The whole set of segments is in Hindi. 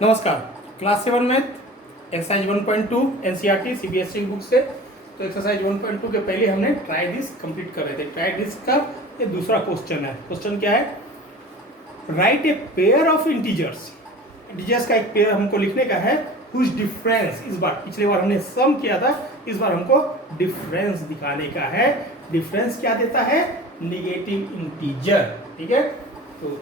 नमस्कार। Class 7 math exercise 1.2 NCERT CBSE की बुक से। तो एक्सरसाइज 1.2 के पहले हमने ट्राई दिस कंप्लीट कर रहे थे। ट्राई दिस का ये दूसरा क्वेश्चन है। क्वेश्चन क्या है? Right a pair of integers. Integers का एक पेयर हमको लिखने का है। हुज डिफरेंस, इस बार पिछले बार हमने सम किया था, इस बार हमको डिफरेंस दिखाने का है। डिफरेंस क्या देता है? Negative integer. ठीक है, तो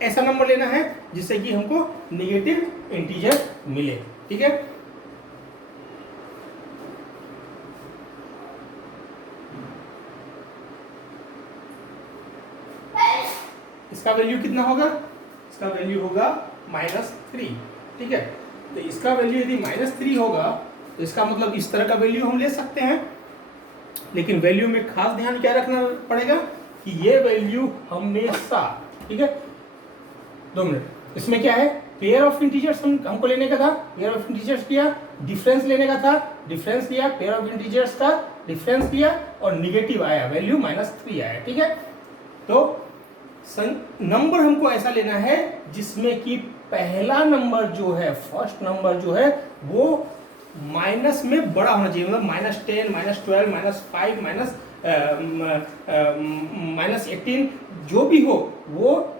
ऐसा नंबर लेना है जिससे कि हमको निगेटिव इंटीजर मिले। ठीक है, इसका वैल्यू कितना होगा? इसका वैल्यू होगा -3। ठीक है, तो इसका वैल्यू यदि -3 होगा तो इसका मतलब इस तरह का वैल्यू हम ले सकते हैं, लेकिन वैल्यू में खास ध्यान क्या रखना पड़ेगा कि ये वैल्यू हमेशा, ठीक है 2 मिनट, इसमें क्या है? पेयर ऑफ इंटीजर्स हमको लेने का था, पेयर ऑफ इंटीजर्स लिया, डिफरेंस लेने का था, डिफरेंस लिया, पेयर ऑफ इंटीजर्स का डिफरेंस लिया और निगेटिव आया, वैल्यू -3 आया। ठीक है, तो नंबर हमको ऐसा लेना है जिसमें कि पहला नंबर जो है, फर्स्ट नंबर जो है वो माइनस में बड़ा होना चाहिए, मतलब -10, -12, -5, -18 जो भी हो वो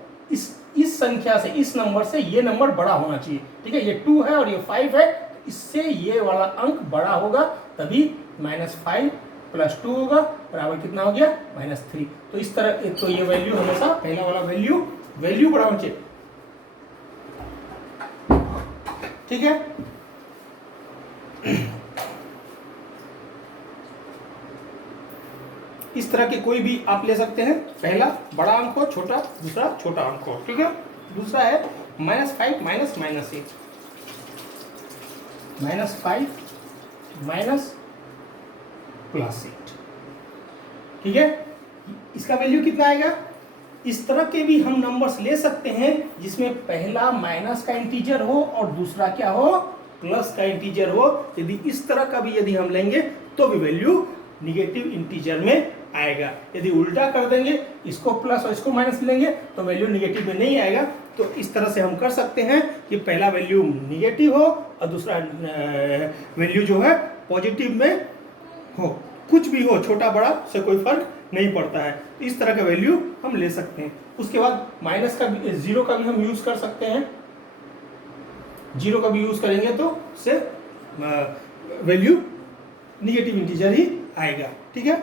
इस संख्या से, इस नंबर से ये नंबर बड़ा होना चाहिए। ठीक है, ये 2 है और ये 5 है, इससे ये वाला अंक बड़ा होगा, तभी -5 + 2 होगा बराबर कितना हो गया? -3। तो इस तरह, तो ये वैल्यू हमेशा पहला वाला वैल्यू बड़ा होना चाहिए। ठीक है, इस तरह के कोई भी आप ले सकते हैं। पहला बड़ा अंक हो, छोटा, दूसरा छोटा अंक हो। ठीक है, दूसरा है -5 - -8, -5 +8। ठीक है, इसका वैल्यू कितना आएगा? इस तरह के भी हम नंबर्स ले सकते हैं जिसमें पहला माइनस का इंटीजर हो और दूसरा क्या हो? प्लस का इंटीजर हो। यदि इस तरह का भी यदि हम लेंगे तो भी वैल्यू निगेटिव इंटीजर में आएगा। यदि उल्टा कर देंगे, इसको प्लस और इसको माइनस लेंगे तो वैल्यू निगेटिव में नहीं आएगा। तो इस तरह से हम कर सकते हैं कि पहला वैल्यू निगेटिव हो और दूसरा वैल्यू जो है पॉजिटिव में हो। कुछ भी हो, छोटा बड़ा से कोई फर्क नहीं पड़ता है। तो इस तरह का वैल्यू हम ले सकते हैं। उसके बाद माइनस का, जीरो का भी हम यूज कर सकते हैं। जीरो का भी यूज करेंगे तो से वैल्यू निगेटिव इंटीजर ही आएगा। ठीक है,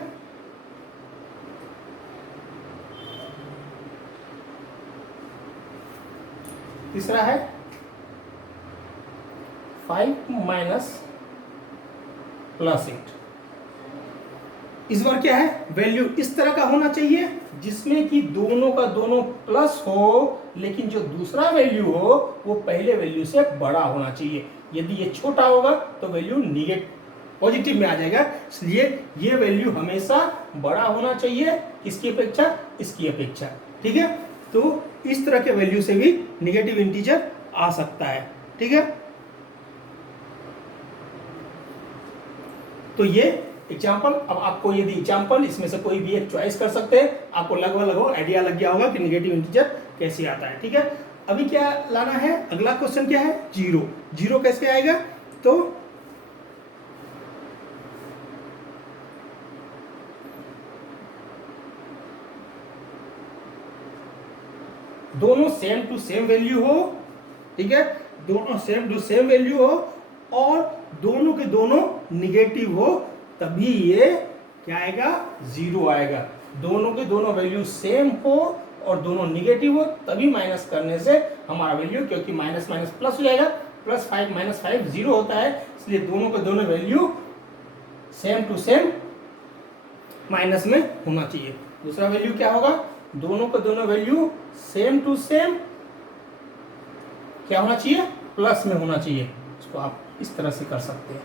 तीसरा है 5 - +8। इस बार क्या है? वैल्यू इस तरह का होना चाहिए जिसमें कि दोनों का दोनों प्लस हो, लेकिन जो दूसरा वैल्यू हो वो पहले वैल्यू से बड़ा होना चाहिए। यदि ये छोटा होगा तो वैल्यू निगेटिव पॉजिटिव में आ जाएगा। इसलिए ये वैल्यू हमेशा बड़ा होना चाहिए, किसकी अपेक्षा? इसकी अपेक्षा। ठीक है, तो इस तरह के वैल्यू से भी निगेटिव इंटीजर आ सकता है। ठीक है, तो ये एग्जाम्पल। अब आपको यदि एग्जाम्पल इसमें से कोई भी एक चॉइस कर सकते हैं, आपको लगभग आइडिया लग गया होगा कि निगेटिव इंटीजर कैसे आता है। ठीक है, अभी क्या लाना है? अगला क्वेश्चन क्या है? जीरो। जीरो कैसे आएगा? तो दोनों सेम टू सेम वैल्यू हो। ठीक है, दोनों सेम टू सेम वैल्यू हो और दोनों के दोनों निगेटिव हो, तभी ये क्या आएगा? जीरो आएगा। दोनों के दोनों वैल्यू सेम हो और दोनों निगेटिव हो, तभी माइनस करने से हमारा वैल्यू, क्योंकि माइनस माइनस प्लस हो जाएगा, +5 - 5 जीरो होता है, इसलिए दोनों के दोनों value same to same minus में होना चाहिए। दूसरा वैल्यू क्या होगा? दोनों के दोनों वैल्यू सेम टू सेम क्या होना चाहिए? प्लस में होना चाहिए। इसको आप इस तरह से कर सकते हैं।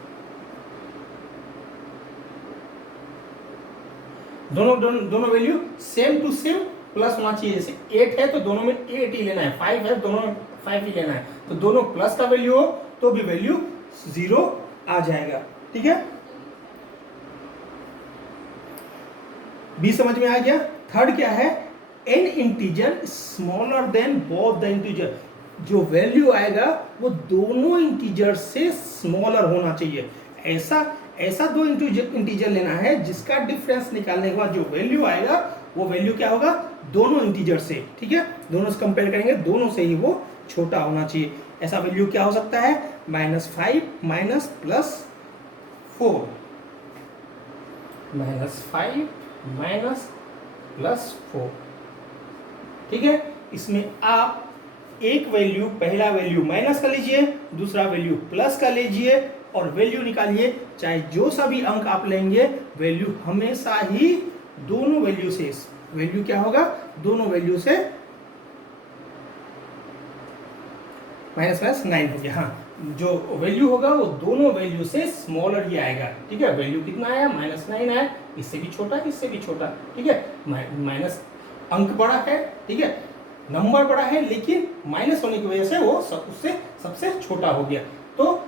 दोनों value same to same plus होना चाहिए। जैसे 8 है तो दोनों में 8 ही लेना है, 5 है दोनों में 5 ही लेना है, तो दोनों प्लस का वैल्यू हो तो भी वैल्यू 0 आ जाएगा। ठीक है, बी समझ में आ गया। थर्ड क्या है? N integer smaller than both the integer. जो वैल्यू आएगा वो दोनों इंटीजर से स्मॉलर होना चाहिए। ऐसा ऐसा दो इंटीजर लेना है जिसका डिफरेंस निकालने के बाद जो वैल्यू आएगा वो वैल्यू क्या होगा, दोनों इंटीजर से, ठीक है, दोनों से कंपेयर करेंगे, दोनों से ही वो छोटा होना चाहिए। ऐसा वैल्यू क्या हो सकता है, -5 माइनस +4, -5 माइनस +4, ठीक है। इसमें आप एक वैल्यू, पहला वैल्यू माइनस कर लीजिए, दूसरा वैल्यू प्लस कर लीजिए और वैल्यू निकालिए। चाहे जो सा भी अंक आप लेंगे, वैल्यू हमेशा ही दोनों वैल्यू से, वैल्यू क्या होगा, दोनों वैल्यू से -9 हो गया। हाँ, जो वैल्यू होगा वो दोनों वैल्यू से स्मॉलर ही आएगा, ठीक है। वैल्यू कितना आया, -9 आया, इससे भी छोटा, इससे भी छोटा, ठीक है। माइनस अंक बड़ा है, ठीक है, नंबर बड़ा है, लेकिन माइनस होने की वजह से वो उससे सबसे छोटा हो गया। तो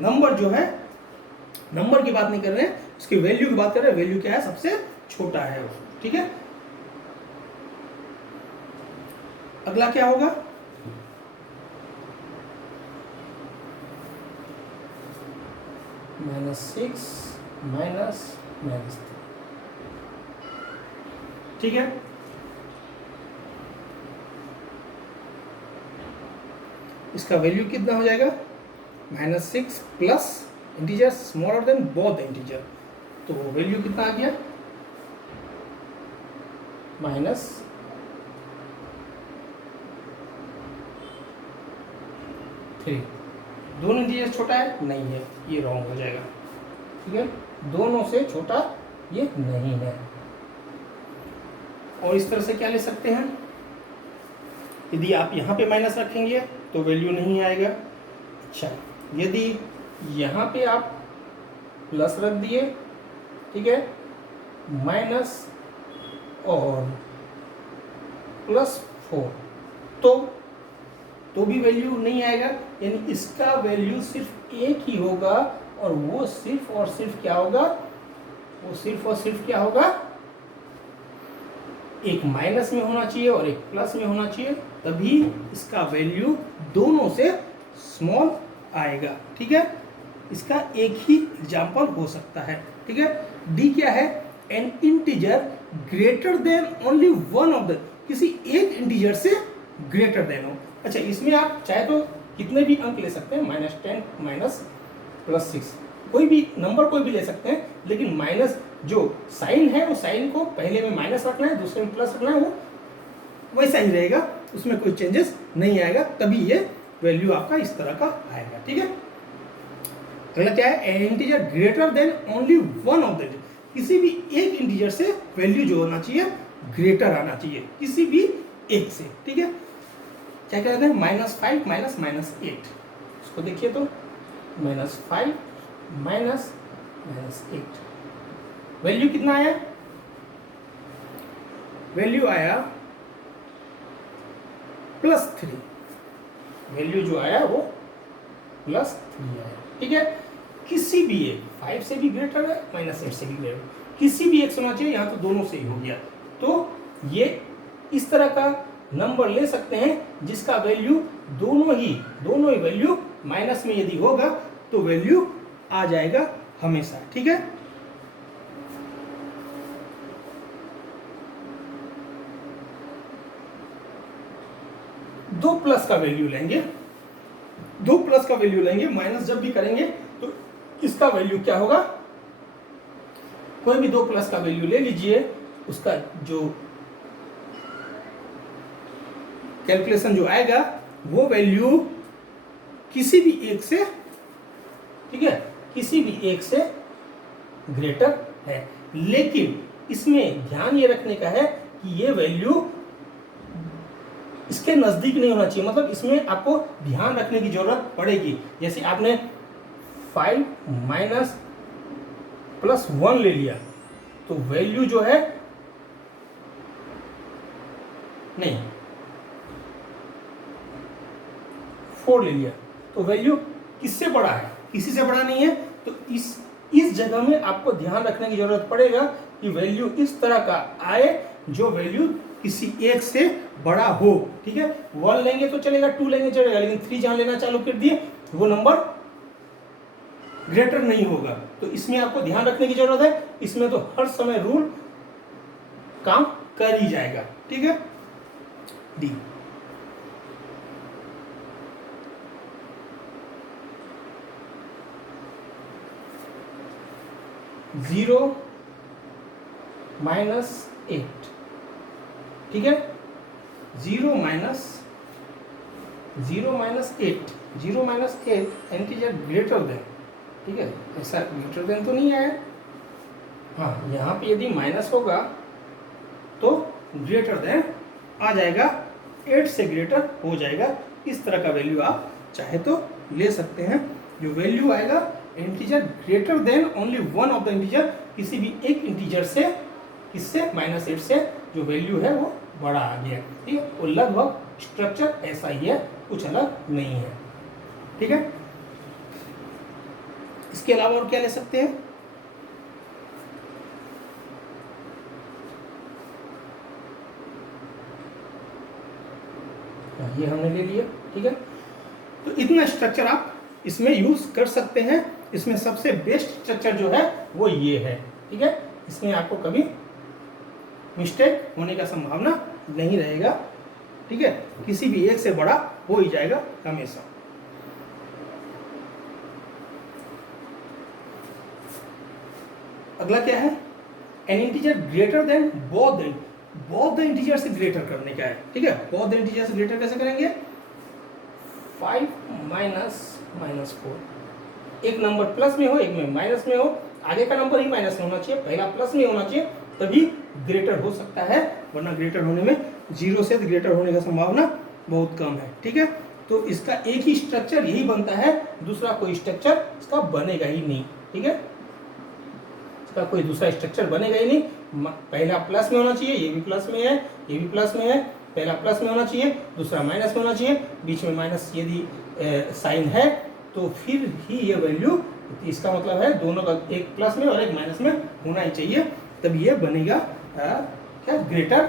नंबर जो है, नंबर की बात नहीं कर रहे हैं, उसकी वैल्यू की बात कर रहे हैं। वैल्यू क्या है, सबसे छोटा है, ठीक है। अगला क्या होगा, -6 -3, ठीक है। इसका वैल्यू कितना हो जाएगा, -6 plus integer smaller than both integer, तो वो वैल्यू कितना आ गया, -3। दोनों इंटीजर छोटा है, नहीं है, ये रॉन्ग हो जाएगा, ठीक है। दोनों से छोटा ये नहीं है। और इस तरह से क्या ले सकते हैं, यदि आप यहाँ पे माइनस रखेंगे तो वैल्यू नहीं आएगा। अच्छा, यदि यहाँ पे आप प्लस रख दिए, ठीक है, माइनस और +4, तो भी वैल्यू नहीं आएगा। यानी इसका वैल्यू सिर्फ एक ही होगा, और वो सिर्फ और सिर्फ क्या होगा, वो सिर्फ और सिर्फ क्या होगा, एक माइनस में होना चाहिए और एक प्लस में होना चाहिए, तभी इसका वैल्यू दोनों से स्मॉल आएगा, ठीक है। इसका एक ही एग्जाम्पल हो सकता है, ठीक है। डी क्या है, N integer greater than only one of the, किसी एक इंटीजर से ग्रेटर देन हो। अच्छा, इसमें आप चाहे तो कितने भी अंक ले सकते हैं, -10 +6, कोई भी नंबर कोई भी ले सकते हैं, लेकिन माइनस जो साइन है वो साइन को पहले में माइनस रखना है, दूसरे में प्लस रखना है, वो वैसा ही रहेगा, उसमें कोई चेंजेस नहीं आएगा, तभी ये वैल्यू आपका इस तरह का आएगा, ठीक है। अगला क्या है, N integer greater than only one of the, किसी भी एक इंटीजर से वैल्यू जो होना चाहिए ग्रेटर आना चाहिए, किसी भी एक से, ठीक है। क्या कहते हैं, -5 माइनस -8, उसको देखिए तो -5 माइनस -8, वैल्यू कितना आया, वैल्यू आया +3, वैल्यू जो आया वो +3 आया, ठीक है। किसी भी एक 5 से भी ग्रेटर है, -8 से भी ग्रेटर, किसी भी एक होना चाहिए, यहाँ तो दोनों से ही हो गया। तो ये इस तरह का नंबर ले सकते हैं जिसका वैल्यू दोनों ही वैल्यू माइनस में यदि होगा तो वैल्यू आ जाएगा हमेशा, ठीक है। दो प्लस का वैल्यू लेंगे, दो प्लस का वैल्यू लेंगे, माइनस जब भी करेंगे तो इसका वैल्यू क्या होगा, कोई भी दो प्लस का वैल्यू ले लीजिए, उसका जो कैलकुलेशन जो आएगा वो वैल्यू किसी भी एक से, ठीक है, किसी भी एक से ग्रेटर है। लेकिन इसमें ध्यान ये रखने का है कि ये वैल्यू इसके नजदीक नहीं होना चाहिए, मतलब इसमें आपको ध्यान रखने की जरूरत पड़ेगी। जैसे आपने 5 माइनस +1 ले लिया तो वैल्यू जो है, नहीं 4 ले लिया तो वैल्यू किससे बड़ा है, किसी से बड़ा नहीं है। तो इस जगह में आपको ध्यान रखने की जरूरत पड़ेगा कि वैल्यू इस तरह का आए जो वैल्यू किसी एक से बड़ा हो, ठीक है। 1 लेंगे तो चलेगा, 2 लेंगे चलेगा, लेकिन 3 जहां लेना चालू कर दिए वो नंबर ग्रेटर नहीं होगा। तो इसमें आपको ध्यान रखने की जरूरत है, इसमें तो हर समय रूल काम कर ही जाएगा, ठीक है। डी, जीरो -8, ठीक है। 0 -8 इंटीजर ग्रेटर देन, ठीक है। ऐसा ग्रेटर देन तो नहीं आया, हाँ यहाँ पे यदि माइनस होगा तो ग्रेटर देन आ जाएगा, 8 से ग्रेटर हो जाएगा। इस तरह का वैल्यू आप चाहे तो ले सकते हैं। जो वैल्यू आएगा integer greater than only one of the integer, किसी भी एक इंटीजर से, इससे -8 से जो वैल्यू है वो बड़ा आ गया, ठीक है। वो लगभग स्ट्रक्चर ऐसा ही है, कुछ अलग नहीं है, ठीक है। इसके अलावा और क्या ले सकते हैं? ये हमने ले लिया, ठीक है। तो इतना स्ट्रक्चर आप इसमें यूज कर सकते हैं। इसमें सबसे बेस्ट स्ट्रक्चर जो है वो ये है, ठीक है। इसमें आपको कभी मिस्टेक होने का संभावना नहीं रहेगा, ठीक है। किसी भी एक से बड़ा हो ही जाएगा हमेशा। अगला क्या है? N integer greater than both the integer से ग्रेटर करने का है, ठीक है। बोथ द इंटीजर से ग्रेटर कैसे करेंगे? 5 -4, एक नंबर प्लस में हो, एक में माइनस में हो, आगे का नंबर ही माइनस में होना चाहिए, पहला प्लस में होना चाहिए, तभी ग्रेटर हो सकता है, वरना ग्रेटर होने में 0 से ग्रेटर होने का संभावना बहुत कम है, ठीक है। तो इसका एक ही स्ट्रक्चर यही बनता है, दूसरा कोई स्ट्रक्चर इसका बनेगा ही नहीं, ठीक है। इसका कोई दूसरा स्ट्रक्चर बनेगा ही नहीं। पहला प्लस में होना चाहिए, ये भी प्लस में है, ये भी प्लस में है, पहला प्लस में होना चाहिए, दूसरा माइनस में होना चाहिए, बीच में माइनस यदि साइन है तो फिर ही ये वैल्यू, इसका मतलब है दोनों का एक प्लस में और एक माइनस में होना ही चाहिए, तब ये बनेगा क्या? Greater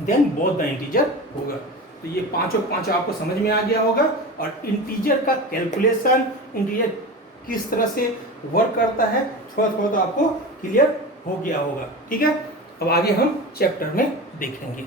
than both the integer होगा। तो ये पांचों पांचों आपको समझ में आ गया होगा। और इंटीजर का कैलकुलेशन, इंटीजर किस तरह से वर्क करता है, थोड़ा थोड़ा तो आपको क्लियर हो गया होगा, ठीक है। अब आगे हम चैप्टर में देखेंगे।